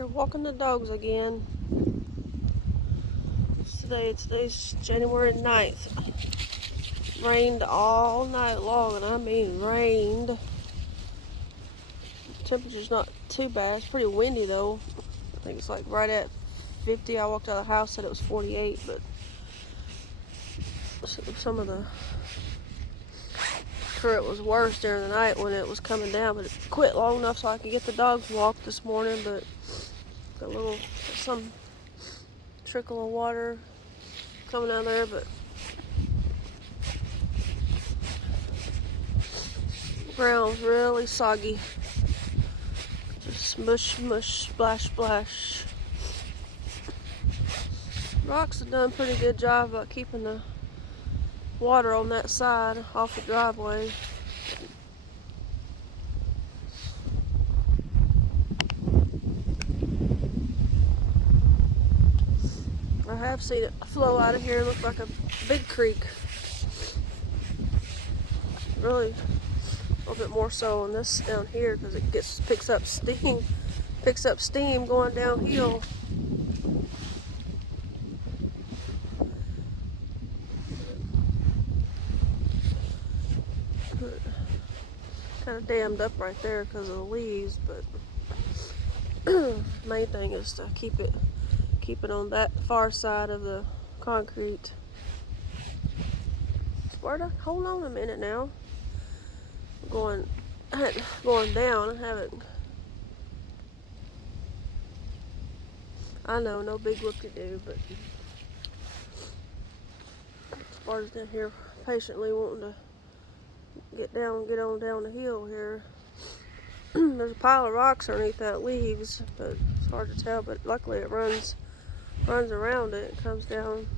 here walking the dogs again. Today's January 9th. Rained all night long, and I mean rained. The temperature's not too bad. It's pretty windy though. I think it's like right at 50. I walked out of the house, said it was 48, but some of the current was worse during the night when it was coming down, but it quit long enough so I could get the dogs walked this morning. But some trickle of water coming out there, but the ground's really soggy. Just mush, mush, splash, splash. Rocks have done a pretty good job about keeping the water on that side off the driveway. I have seen it flow out of here. It looks like a big creek. Really, a little bit more so on this down here because it picks up steam going downhill. Kind of dammed up right there because of the leaves, but main thing is to keep it on that far side of the concrete. Sparta, hold on a minute now. Going down. I know, no big whoop-de-doo, but Sparta's down here patiently wanting to get on down the hill here. There's a pile of rocks underneath that leaves, but it's hard to tell, but luckily it runs around it. It comes down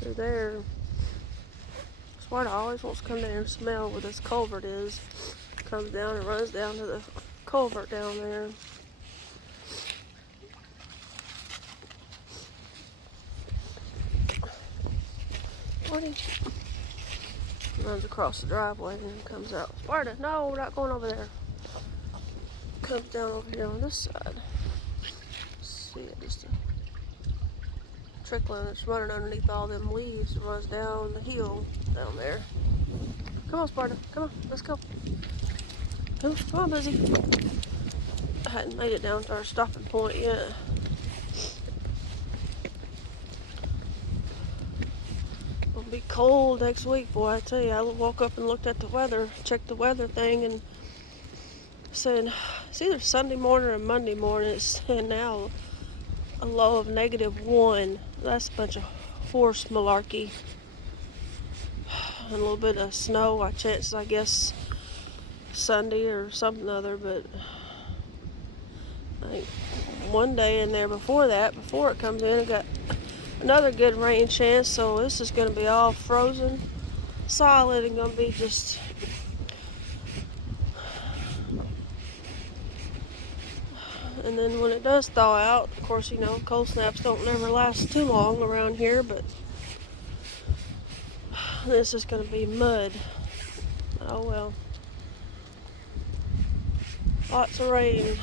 through there. Sparta always wants to come down and smell where this culvert is. Comes down and runs down to the culvert down there. Runs across the driveway and comes out. Sparta, no, we're not going over there. Comes down over here on this side. See it just trickling. It's running underneath all them leaves. It runs down the hill down there. Come on, Sparta. Come on, let's go. Come on, Busy. I hadn't made it down to our stopping point yet. It'll be cold next week, boy. I tell you, I woke up and looked at the weather, checked the weather thing, and said it's either Sunday morning or Monday morning. It's saying now a low of -1. That's a bunch of horse malarkey. And a little bit of snow. Chances, I guess, Sunday or something other, but I think one day in there before it comes in, I got another good rain chance. So this is going to be all frozen solid and going to be just and then when it does thaw out, of course, you know, cold snaps don't never last too long around here, but this is going to be mud. Oh well. Lots of rain.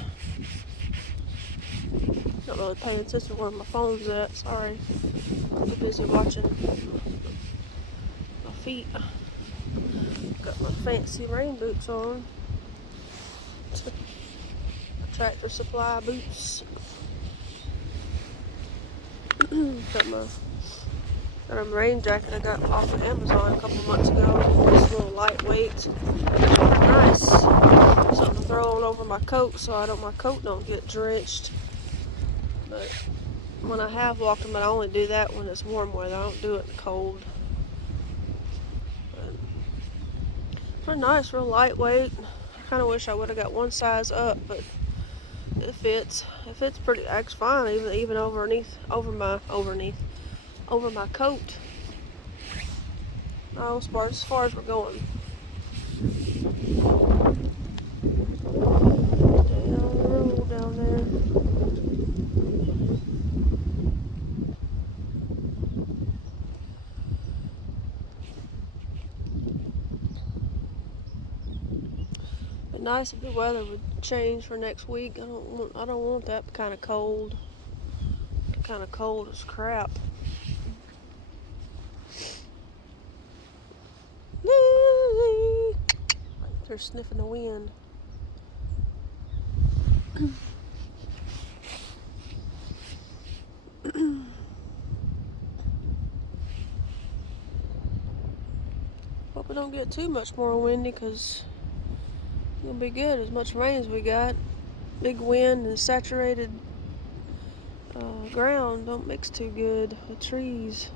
Not really paying attention to where my phone's at. Sorry. I'm too busy watching my feet. Got my fancy rain boots on. Tractor Supply boots. got a rain jacket I got off of Amazon a couple months ago. It's a little lightweight. Nice. Something to throw on over my coat so my coat don't get drenched. But when I have walked them, I only do that when it's warm weather. I don't do it in the cold. But they're nice, real lightweight. I kind of wish I would have got one size up, but it fits. It fits pretty. Acts fine, even over my coat. Oh, as far as we're going. Down the road down there. Be nice if the weather would change for next week. I don't want that kind of cold. Kind of cold as crap. They're sniffing the wind. Hope we don't get too much more windy, because it's gonna be good. As much rain as we got, big wind and saturated ground don't mix too good with trees.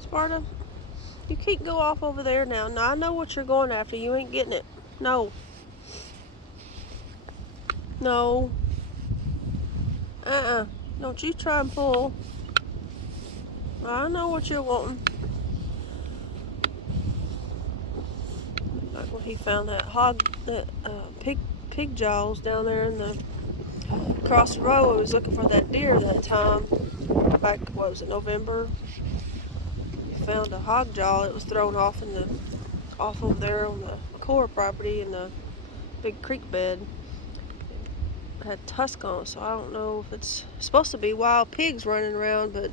Sparta, you can't go off over there now. Now I know what you're going after. You ain't getting it. No. No. Don't you try and pull. I know what you're wanting. Like when he found that pig jaws down there in the across the road. He was looking for that deer that time. Back, what was it, November? He found a hog jaw. It was thrown off over there on the McCord property in the big creek bed. It had tusk on it, so I don't know if it's supposed to be wild pigs running around, but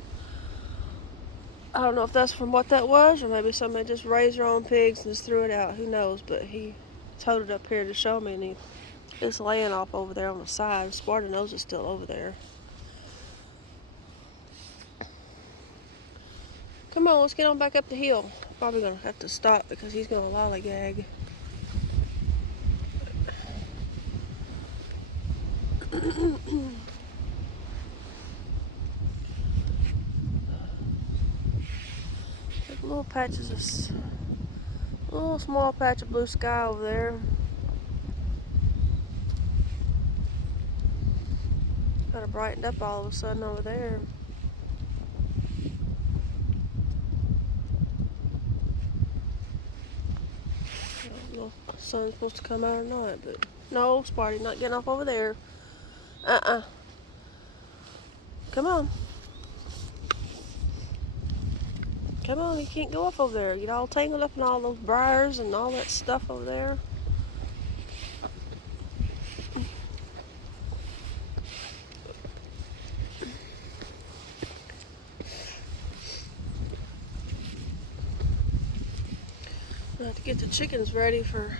I don't know if that's from what that was, or maybe somebody just raised their own pigs and just threw it out. Who knows? But he towed it up here to show me, and it's laying off over there on the side. Sparta knows it's still over there. Come on, let's get on back up the hill. Probably gonna have to stop because he's gonna lollygag. Little patches of, little small patch of blue sky over there. Kind of brightened up all of a sudden over there. I don't know if the sun's supposed to come out or not, but no, Sparty, not getting off over there. Come on. Come on, you can't go off over there. Get all tangled up in all those briars and all that stuff over there. I have to get the chickens ready for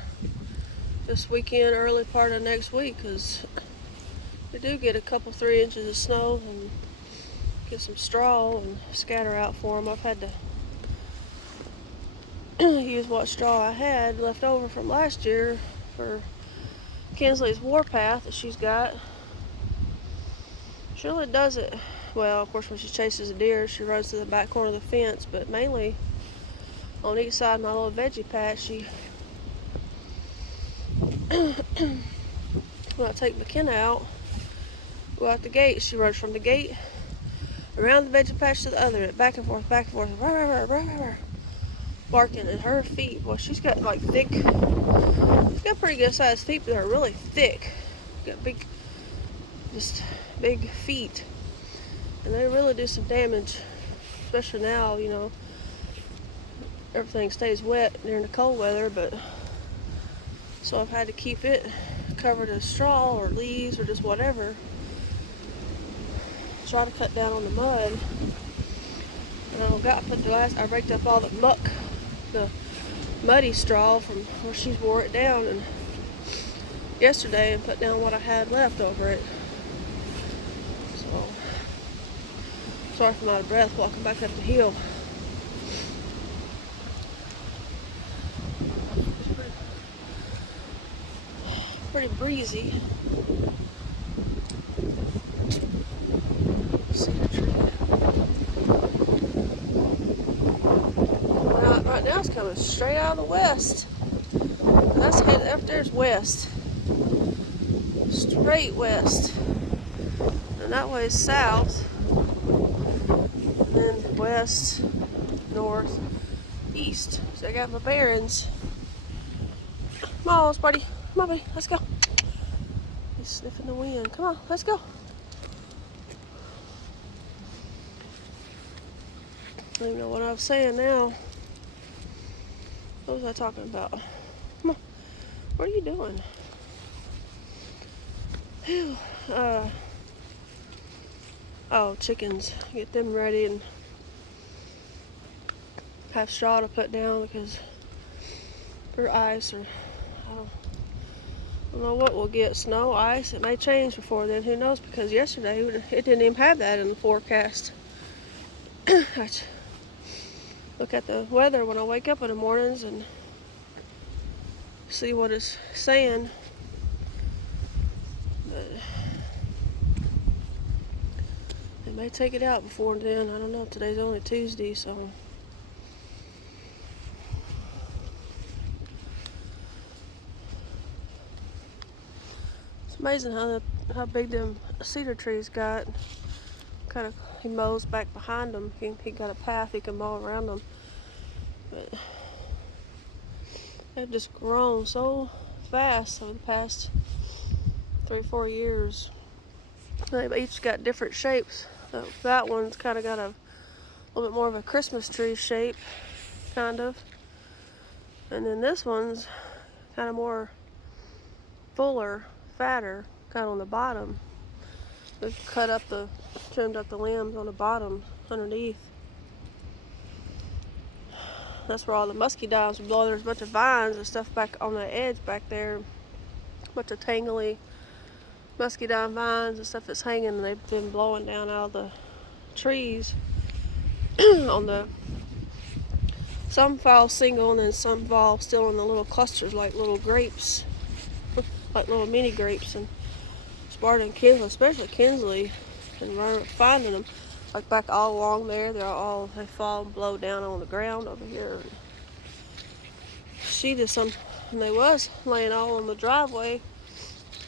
this weekend, early part of next week, because we do get a couple 3 inches of snow, and get some straw and scatter out for them. I've had to use what straw I had left over from last year for Kinsley's warpath that she's got. She really does it well. Of course, when she chases a deer, she runs to the back corner of the fence, but mainly on each side of my little veggie patch, when I take McKenna out, go out the gate, she runs from the gate around the veggie patch to the other, back and forth, barking. And her feet, well, she's got like thick, she's got pretty good sized feet, but they're really thick. Got big, just big feet, and they really do some damage, especially now, you know, everything stays wet during the cold weather. But so I've had to keep it covered in straw or leaves or just whatever. Try to cut down on the mud. And I raked up all the muck, the muddy straw from where she wore it down and yesterday, and put down what I had left over it. So sorry if I'm out of breath walking back up the hill. Pretty breezy. Cedar tree. Well, right now it's coming straight out of the west. That's headed up there's west. Straight west. And that way is south. And then west, north, east. So I got my bearings. Come on, buddy. Come on, buddy. Let's go. He's sniffing the wind. Come on, let's go. don't even know what I was saying now. What was I talking about? Come on. What are you doing? Phew. Oh, chickens. Get them ready and have straw to put down because or ice or I don't know what we'll get. Snow, ice. It may change before then. Who knows? Because yesterday it didn't even have that in the forecast. I look at the weather when I wake up in the mornings and see what it's saying. But they may take it out before then. I don't know. Today's only Tuesday, so. It's amazing how big them cedar trees got. Kind of, he mows back behind them. He got a path he can mow around them. But they've just grown so fast over the past 3-4 years. They've each got different shapes. That one's kind of got a little bit more of a Christmas tree shape, kind of. And then this one's kind of more fuller, fatter, kind of on the bottom. They've trimmed up the limbs on the bottom underneath. That's where all the musky dimes are blowing. There's a bunch of vines and stuff back on the edge back there. A bunch of tangly musky dime vines and stuff that's hanging, and they've been blowing down out of the trees. Some fall single and then some fall still in the little clusters like little grapes, like little mini grapes. And Sparta and Kinsley, especially Kinsley, and finding them like back all along there. They fall and blow down on the ground over here. And they was laying all on the driveway.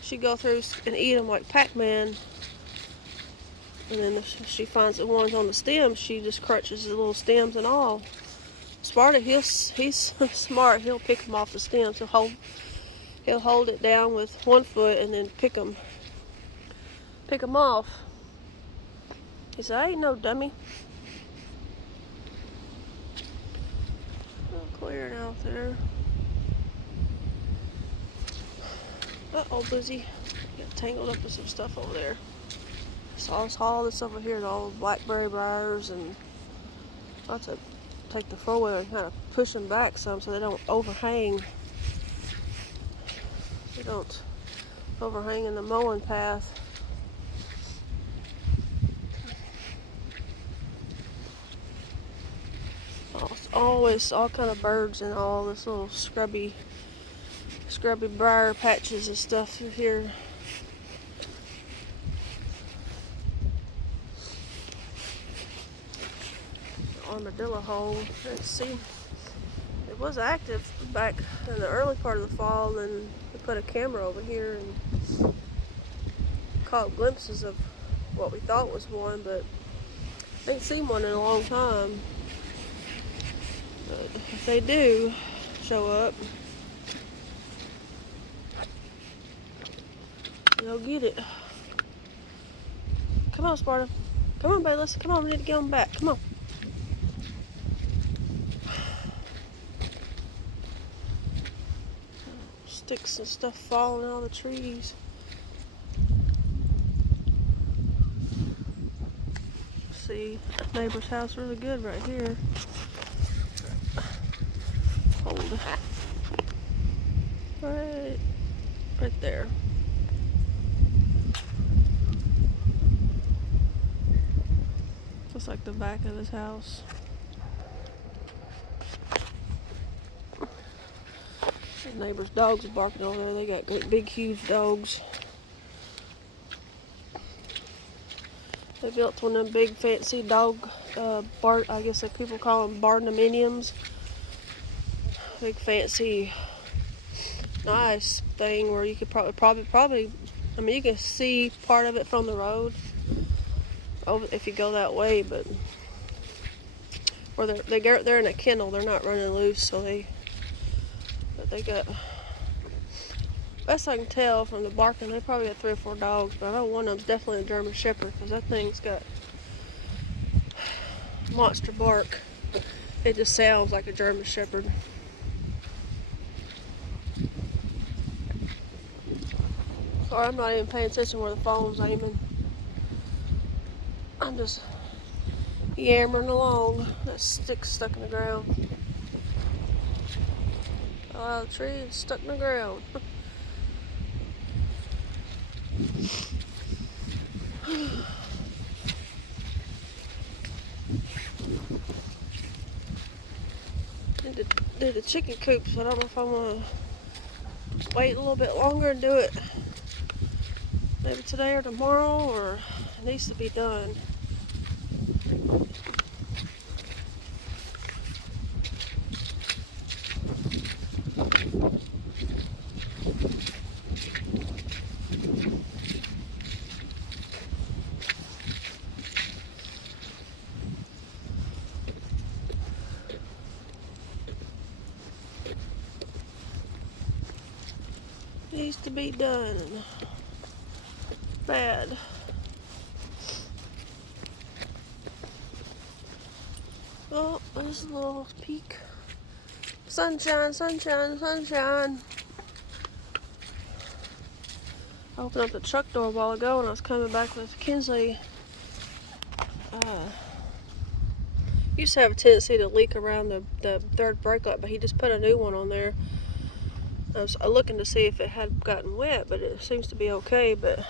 She'd go through and eat them like Pac-Man. And then if she finds the ones on the stems, she just crunches the little stems and all. Sparta, he's smart. He'll pick them off the stems. He'll hold it down with one foot and then pick them off. He said, "I ain't no dummy." Clearing out there. Uh-oh, Lizzie. Got tangled up with some stuff over there. Saw all this over here, all the blackberry briars, and I have to take the four-wheeler and kind of push them back some so they don't overhang. They don't overhang in the mowing path. Always all kind of birds and all this little scrubby briar patches and stuff through here. Armadillo hole. Let's see. It was active back in the early part of the fall, and we put a camera over here and caught glimpses of what we thought was one, but I ain't seen one in a long time. But if they do show up, they'll get it. Come on, Sparta. Come on, baby. Come on. We need to get them back. Come on. Sticks and stuff falling out of the trees. See, neighbor's house really good right here. Hold. Right there. Just like the back of his house. The neighbor's dogs are barking over there. They got great big huge dogs. They built one of them big fancy dog I guess that people call them barndominiums. Big fancy nice thing where you could probably I mean you can see part of it from the road if you go that way, but where they're in a kennel, they're not running loose, so they got, best I can tell from the barking, they probably got 3 or 4 dogs, but I know one of them's definitely a German Shepherd because that thing's got monster bark. It just sounds like a German Shepherd. Sorry, I'm not even paying attention where the phone's aiming. I'm just yammering along. That stick's stuck in the ground. The tree is stuck in the ground. Need to do the chicken coops. I don't know if I'm gonna wait a little bit longer and do it maybe today or tomorrow, or it needs to be done. Needs to be done. Bad. Oh, there's a little peak. Sunshine, sunshine, sunshine. I opened up the truck door a while ago when I was coming back with Kinsley. Used to have a tendency to leak around the third brake light, but he just put a new one on there. I was looking to see if it had gotten wet, but it seems to be okay. But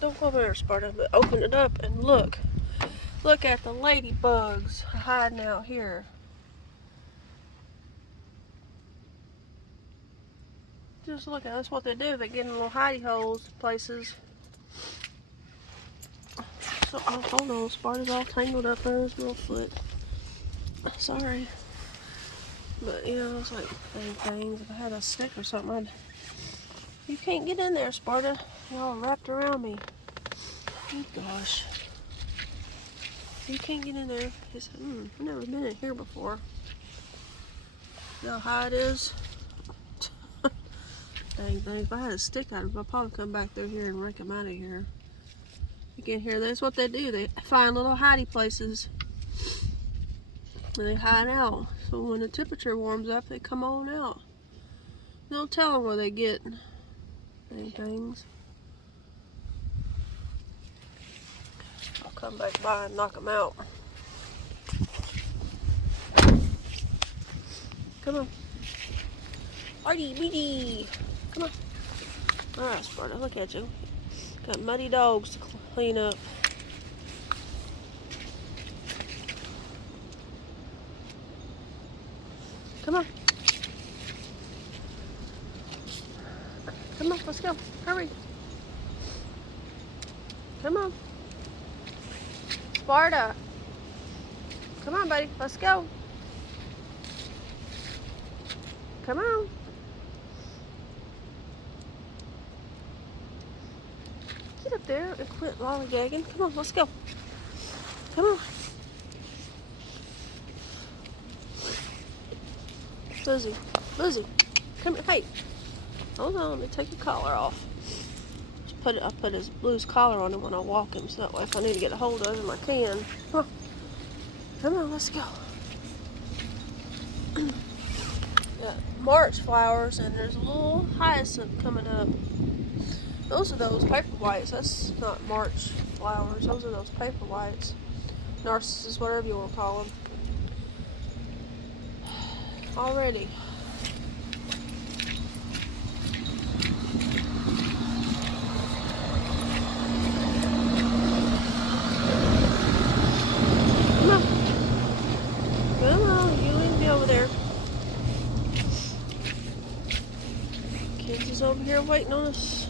don't go over there, Sparta. But open it up and look. Look at the ladybugs hiding out here. Just look at that's what they do. They get in little hidey holes places. So hold on, Sparta's all tangled up in his little foot. Sorry. But you know, it's like things. If I had a stick or something, you can't get in there, Sparta. You're all wrapped around me. Oh gosh. You can't get in there. He said, I've never been in here before. You know how it is? Dang things. If I had a stick, I'd probably come back through here and rake them out of here. You can hear that's what they do. They find little hidey places. And they hide out. So when the temperature warms up, they come on out. Don't tell them where they get things. I'll come back by and knock them out. Come on. Artie, Beatty. Come on. Alright, Sparta, look at you. Got muddy dogs to clean up. Come on. Come on, let's go. Hurry. Come on. Sparta. Come on, buddy. Let's go. Come on. Get up there and quit lollygagging. Come on, let's go. Come on. Lizzie, come here. Hey, hold on. Let me take the collar off. I put his blues collar on him when I walk him, so that way if I need to get a hold of him, I can. Come on, let's go. Got March flowers, and there's a little hyacinth coming up. Those are those paper whites. That's not March flowers. Those are those paper whites. Narcissus, whatever you want to call them. Already. Come on. Come on, you leave me over there. Kids is over here waiting on us.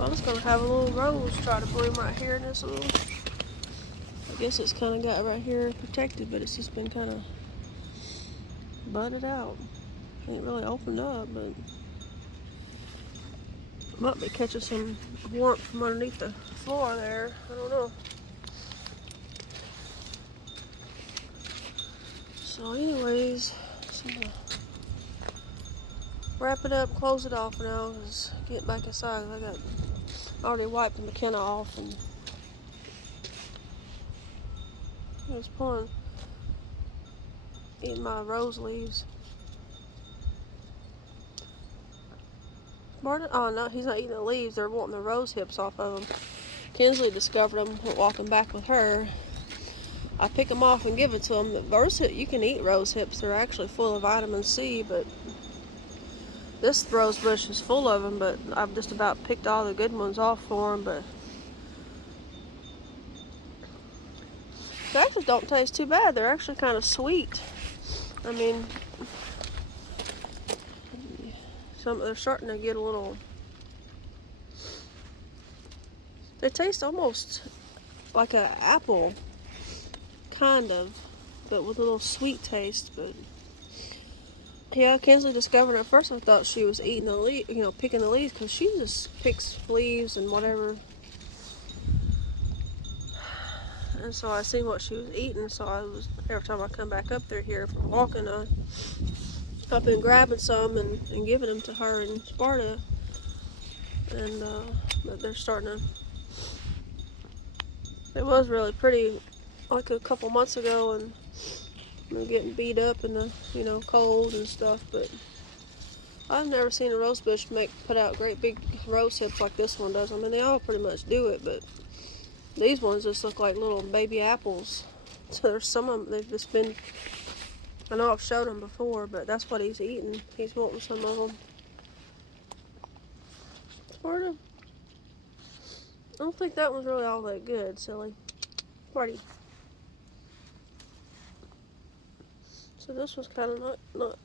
I'm just gonna have a little rose try to bloom right here in this little. I guess it's kind of got right here protected, but it's just been kind of budded out. Ain't really opened up, but might be catching some warmth from underneath the floor there. I don't know. So anyways, I'm gonna wrap it up, close it off now, just get back inside. I already wiped the McKenna off and I was pulling, eating my rose leaves. Martin, oh no, he's not eating the leaves. They're wanting the rose hips off of them. Kinsley discovered them walking back with her. I pick them off and give it to them. You can eat rose hips. They're actually full of vitamin C, but this rose bush is full of them, but I've just about picked all the good ones off for them, but they actually don't taste too bad. They're actually kind of sweet. I mean, they're starting to get a little, they taste almost like an apple, kind of, but with a little sweet taste. But yeah, Kinsley discovered at first I thought she was eating the leaf, picking the leaves, because she just picks leaves and whatever. And so I seen what she was eating, so every time I come back up through here from walking, I've been grabbing some and giving them to her and Sparta, and but they're starting to. It was really pretty, like a couple months ago, and getting beat up in the cold and stuff. But I've never seen a rose bush put out great big rose hips like this one does. I mean, they all pretty much do it, but these ones just look like little baby apples. So there's some of them they've just been. I know I've showed him before, but that's what he's eating. He's wanting some of them. Sparta. I don't think that one's really all that good, silly. Party. So this was kind of not.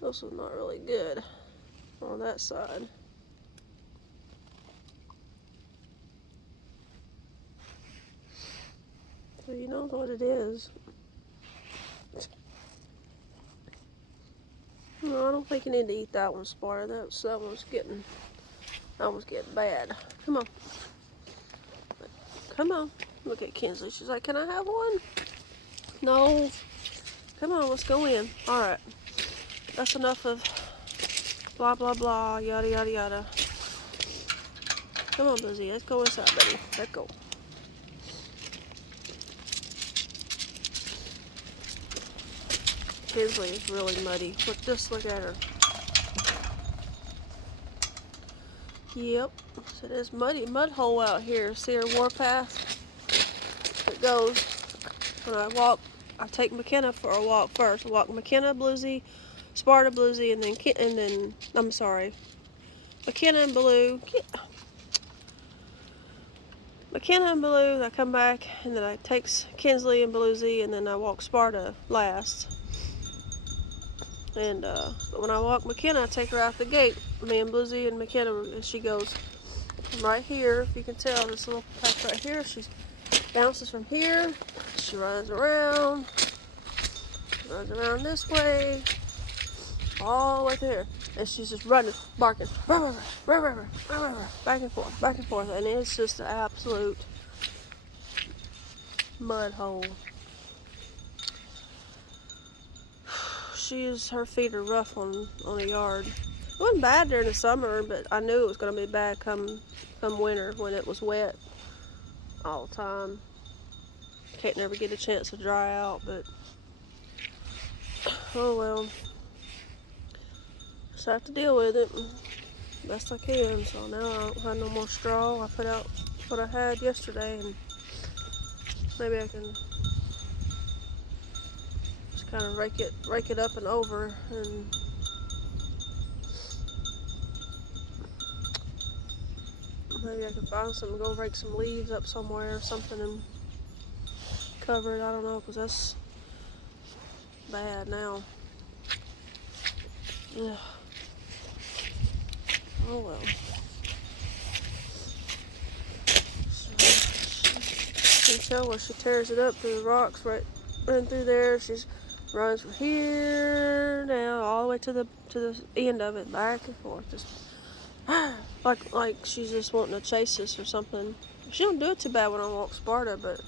This was not really good on that side. So you know what it is. No, I don't think you need to eat that one, Sparta. That one's getting bad. Come on. Come on. Look at Kinsley. She's like, can I have one? No. Come on, let's go in. Alright. That's enough of blah, blah, blah, yada, yada, yada. Come on, Lizzie. Let's go inside, buddy. Let's go. Kinsley is really muddy. Just look at her. Yep. So there's mud hole out here. See her warpath? It goes, when I walk, I take McKenna for a walk first. I walk McKenna, Bluesy, Sparta, Bluesy, and then I'm sorry, McKenna and Blue. McKenna and Blue, I come back, and then I take Kinsley and Bluesy, and then I walk Sparta last. And but when I walk McKenna, I take her out the gate. Me and Bluesy and McKenna, and she goes from right here. If you can tell, this little patch right here. She bounces from here. She runs around this way, all the way to here, and she's just running, barking, back and forth, and it's just an absolute mud hole. Her feet are rough on the yard. It wasn't bad during the summer, but I knew it was going to be bad come winter when it was wet all the time. Can't never get a chance to dry out, but oh well. Just have to deal with it best I can. So now I don't have no more straw. I put out what I had yesterday, and maybe I can just kind of rake it up and over, and maybe I can find some, go rake some leaves up somewhere or something and cover it. I don't know, because that's bad now. Ugh. Oh well. You can tell where she tears it up through the rocks, right through there. She runs from here down all the way to the end of it, back and forth, just like she's just wanting to chase us or something. She don't do it too bad when I walk Sparta, but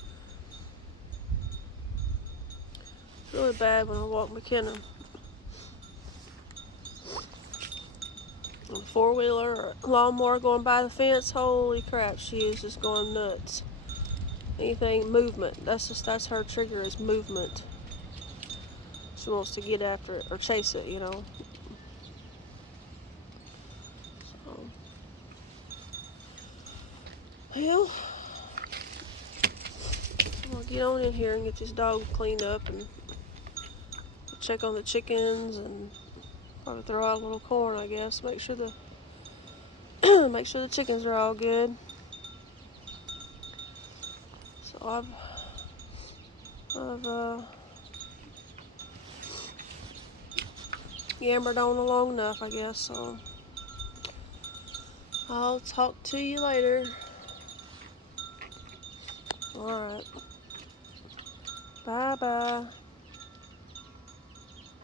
it's really bad when I walk McKenna. A four-wheeler or lawnmower going by the fence, holy crap, she is just going nuts. anything movement. That's her trigger, is movement. She wants to get after it or chase it, you know. So, well, I'm gonna get on in here and get this dog cleaned up and check on the chickens and probably throw out a little corn, I guess. Make sure the make sure the chickens are all good. So I've yammered on long enough, I guess. So I'll talk to you later. All right. Bye bye.